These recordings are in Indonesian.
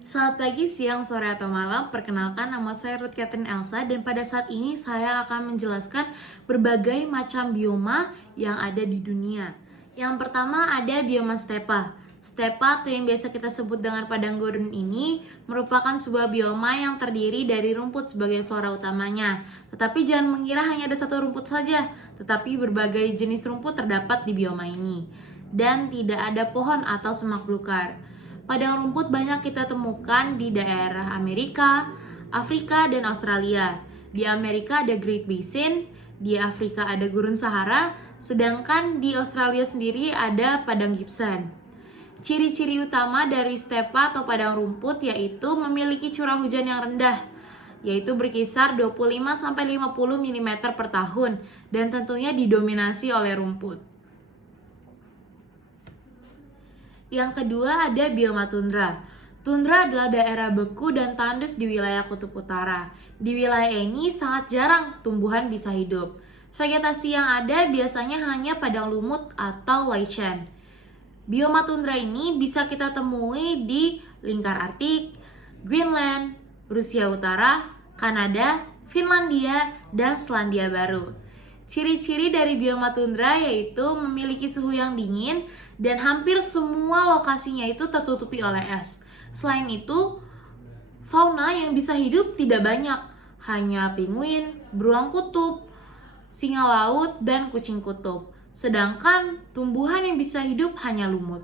Selamat pagi, siang, sore, atau malam. Perkenalkan, nama saya Ruth Catherine Elsa dan pada saat ini saya akan menjelaskan berbagai macam bioma yang ada di dunia. Yang pertama ada bioma stepa. Stepa atau yang biasa kita sebut dengan padang gurun ini merupakan sebuah bioma yang terdiri dari rumput sebagai flora utamanya. Tetapi jangan mengira hanya ada satu rumput saja, tetapi berbagai jenis rumput terdapat di bioma ini. Dan tidak ada pohon atau semak belukar. Padang rumput banyak kita temukan di daerah Amerika, Afrika, dan Australia. Di Amerika ada Great Basin, di Afrika ada Gurun Sahara, sedangkan di Australia sendiri ada Padang Gibson. Ciri-ciri utama dari stepa atau padang rumput yaitu memiliki curah hujan yang rendah, yaitu berkisar 25-50 mm per tahun, dan tentunya didominasi oleh rumput. Yang kedua ada bioma tundra. Tundra adalah daerah beku dan tandus di wilayah kutub utara. Di wilayah ini sangat jarang tumbuhan bisa hidup. Vegetasi yang ada biasanya hanya padang lumut atau lichen. Bioma tundra ini bisa kita temui di lingkar Arktik, Greenland, Rusia Utara, Kanada, Finlandia, dan Selandia Baru. Ciri-ciri dari bioma tundra yaitu memiliki suhu yang dingin dan hampir semua lokasinya itu tertutupi oleh es. Selain itu, fauna yang bisa hidup tidak banyak, hanya penguin, beruang kutub, singa laut, dan kucing kutub. Sedangkan tumbuhan yang bisa hidup hanya lumut.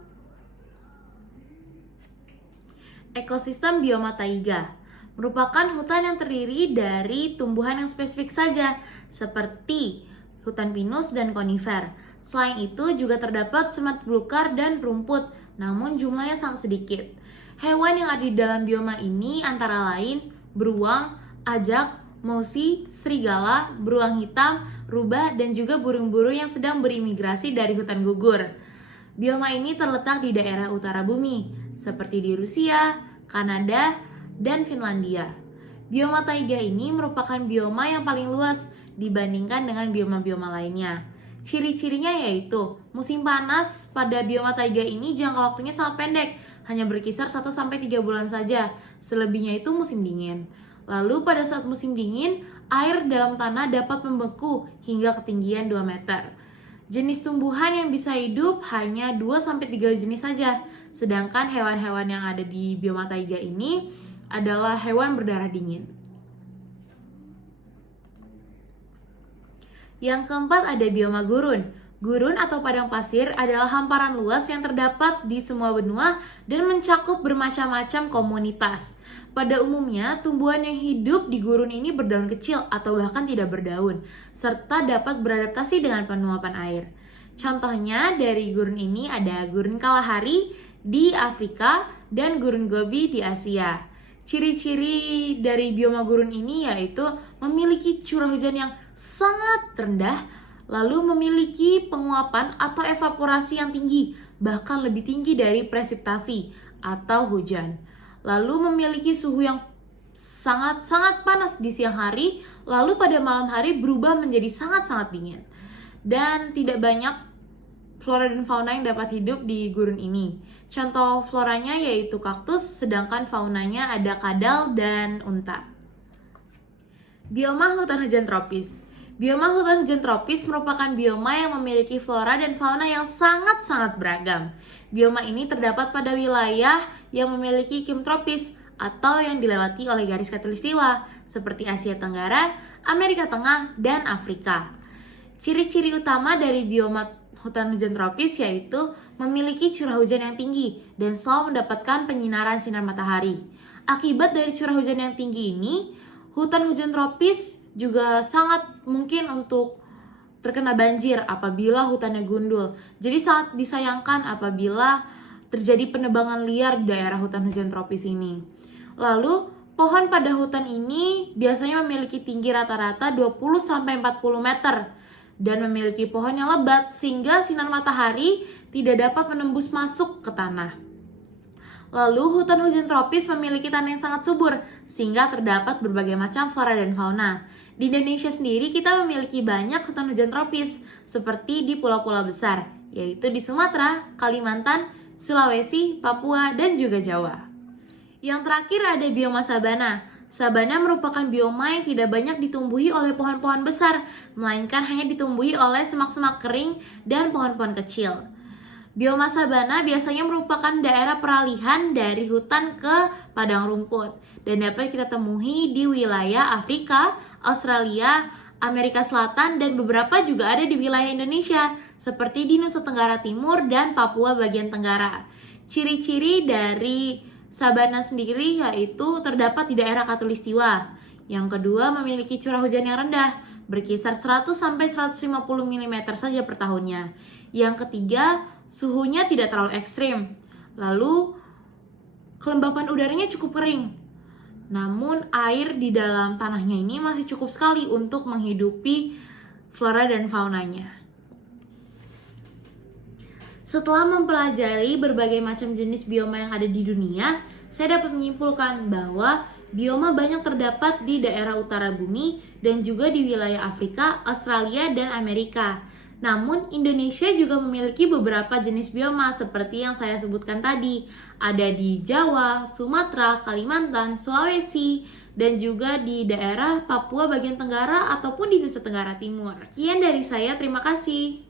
Ekosistem bioma taiga merupakan hutan yang terdiri dari tumbuhan yang spesifik saja, seperti hutan pinus dan konifer. Selain itu juga terdapat semak belukar dan rumput, namun jumlahnya sangat sedikit. Hewan yang ada di dalam bioma ini antara lain beruang, ajak, mosi, serigala, beruang hitam, rubah, dan juga burung-burung yang sedang berimigrasi dari hutan gugur. Bioma ini terletak di daerah utara bumi, seperti di Rusia, Kanada, dan Finlandia. Bioma taiga ini merupakan bioma yang paling luas dibandingkan dengan bioma-bioma lainnya. Ciri-cirinya yaitu musim panas pada bioma taiga ini jangka waktunya sangat pendek, hanya berkisar 1-3 bulan saja. Selebihnya itu musim dingin. Lalu pada saat musim dingin, air dalam tanah dapat membeku hingga ketinggian 2 meter. Jenis tumbuhan yang bisa hidup hanya 2-3 jenis saja. Sedangkan hewan-hewan yang ada di bioma taiga ini adalah hewan berdarah dingin. Yang keempat ada bioma gurun. Gurun atau padang pasir adalah hamparan luas yang terdapat di semua benua dan mencakup bermacam-macam komunitas. Pada umumnya, tumbuhan yang hidup di gurun ini berdaun kecil atau bahkan tidak berdaun, serta dapat beradaptasi dengan penuapan air. Contohnya dari gurun ini ada gurun Kalahari di Afrika dan gurun Gobi di Asia. Ciri-ciri dari bioma gurun ini yaitu memiliki curah hujan yang sangat rendah, lalu memiliki penguapan atau evaporasi yang tinggi, bahkan lebih tinggi dari presipitasi atau hujan. Lalu memiliki suhu yang sangat-sangat panas di siang hari, lalu pada malam hari berubah menjadi sangat-sangat dingin. Dan tidak banyak flora dan fauna yang dapat hidup di gurun ini. Contoh floranya yaitu kaktus, sedangkan faunanya ada kadal dan unta. Bioma hutan hujan tropis. Bioma hutan hujan tropis merupakan bioma yang memiliki flora dan fauna yang sangat-sangat beragam. Bioma ini terdapat pada wilayah yang memiliki iklim tropis atau yang dilewati oleh garis khatulistiwa seperti Asia Tenggara, Amerika Tengah, dan Afrika. Ciri-ciri utama dari bioma hutan hujan tropis yaitu memiliki curah hujan yang tinggi dan selalu mendapatkan penyinaran sinar matahari. Akibat dari curah hujan yang tinggi ini, hutan hujan tropis juga sangat mungkin untuk terkena banjir apabila hutannya gundul. Jadi sangat disayangkan apabila terjadi penebangan liar di daerah hutan hujan tropis ini. Lalu, pohon pada hutan ini biasanya memiliki tinggi rata-rata 20-40 meter dan memiliki pohon yang lebat sehingga sinar matahari tidak dapat menembus masuk ke tanah. Lalu hutan hujan tropis memiliki tanah yang sangat subur sehingga terdapat berbagai macam flora dan fauna. Di Indonesia sendiri kita memiliki banyak hutan hujan tropis seperti di pulau-pulau besar, yaitu di Sumatera, Kalimantan, Sulawesi, Papua, dan juga Jawa. Yang terakhir ada bioma sabana. Sabana merupakan bioma yang tidak banyak ditumbuhi oleh pohon-pohon besar, melainkan hanya ditumbuhi oleh semak-semak kering dan pohon-pohon kecil. Bioma sabana biasanya merupakan daerah peralihan dari hutan ke padang rumput dan dapat kita temui di wilayah Afrika, Australia, Amerika Selatan, dan beberapa juga ada di wilayah Indonesia seperti di Nusa Tenggara Timur dan Papua bagian Tenggara. Ciri-ciri dari sabana sendiri yaitu terdapat di daerah Khatulistiwa. Yang kedua, memiliki curah hujan yang rendah, berkisar 100 sampai 150 mm saja per tahunnya. Yang ketiga, suhunya tidak terlalu ekstrim. Lalu, kelembapan udaranya cukup kering. Namun, air di dalam tanahnya ini masih cukup sekali untuk menghidupi flora dan faunanya. Setelah mempelajari berbagai macam jenis bioma yang ada di dunia, saya dapat menyimpulkan bahwa bioma banyak terdapat di daerah utara bumi dan juga di wilayah Afrika, Australia, dan Amerika. Namun, Indonesia juga memiliki beberapa jenis bioma seperti yang saya sebutkan tadi. Ada di Jawa, Sumatera, Kalimantan, Sulawesi, dan juga di daerah Papua bagian Tenggara ataupun di Nusa Tenggara Timur. Sekian dari saya, terima kasih.